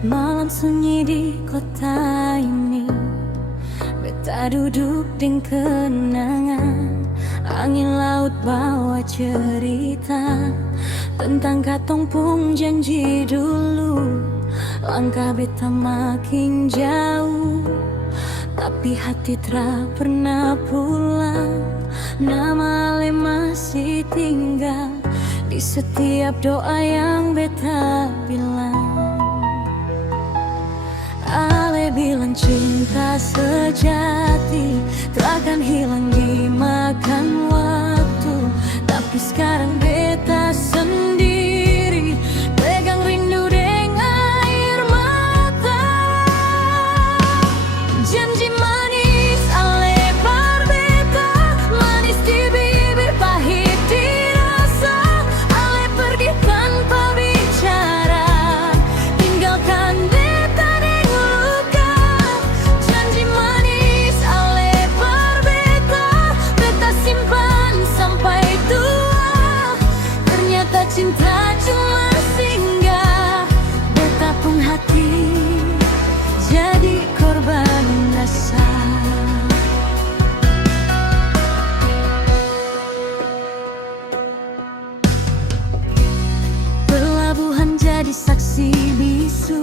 Malam sunyi di kota ini, beta duduk dengan kenangan. Angin laut bawa cerita tentang katong pun janji dulu. Langkah beta makin jauh, tapi hati tak pernah pulang. Nama Ale masih tinggal di setiap doa yang beta bilang. Ale bilang cinta sejati takkan hilang dimakan waktu. Tapi sekarang beta sendiri pegang rindu dengan air mata. Janji manis Ale par beta, manis di bibir pahit di rasa. Ale pergi tanpa bicara, tinggalkan beta dengan luka. Janji manis Ale par beta, beta simpan sampai tua. Ternyata cinta cuma singgah, beta pun hati jadi korban rasa. Pelabuhan jadi saksi bisu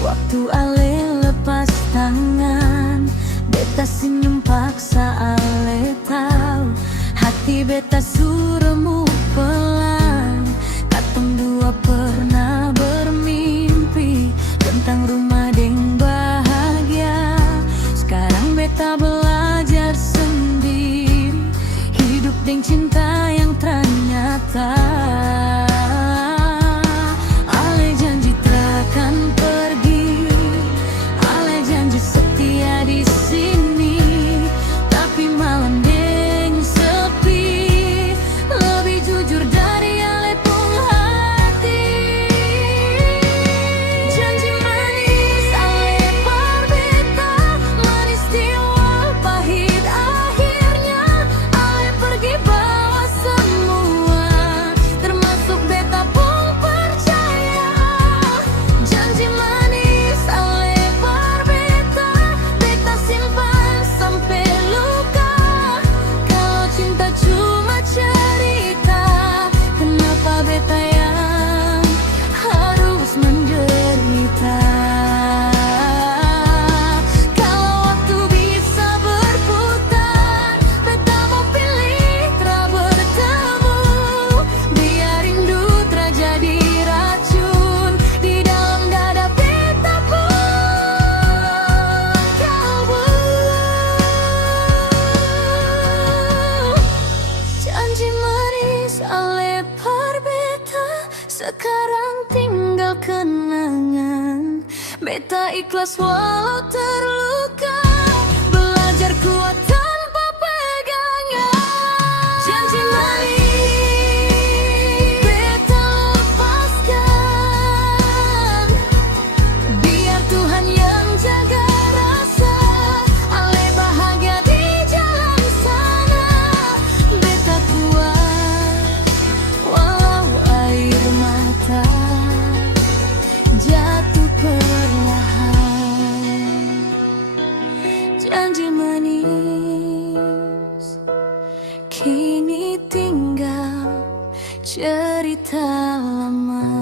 waktu Ale lepas tangan. Beta senyum paksa Ale tahu hati beta suruhmu pelan. Katong dua pernah bermimpi tentang rumah deng bahagia. Sekarang beta belajar sendiri hidup deng cinta yang ternyata. Ale janji takkan pergi, Ale janji setia di sini. Tapi malam deng sepi, lebih jujur dari Ale pun hati. Janji manis Ale par beta, manis di awal pahit akhirnya. Ale pergi bawa semua, termasuk beta pun percaya. Janji manis Ale par beta, beta simpan sampai luka. Kalau cinta cuma cerita, kenapa beta yang harus menderita? Kalau waktu bisa berputar, beta mau pilih tak bertemu. Biar rindu terjadi racun di dalam dada beta pun kalbu. Janji manis Ale par beta, sekarang tinggal kenangan. Beta ikhlas walau terluka, belajar kuat tanpa pegangan. Janji manis beta lepaskan, biar Tuhan yang jaga rasa. Ale bahagia di jalan sana, beta kuat walau air mata jatuh perlahan. Janji manis kini tinggal cerita lama.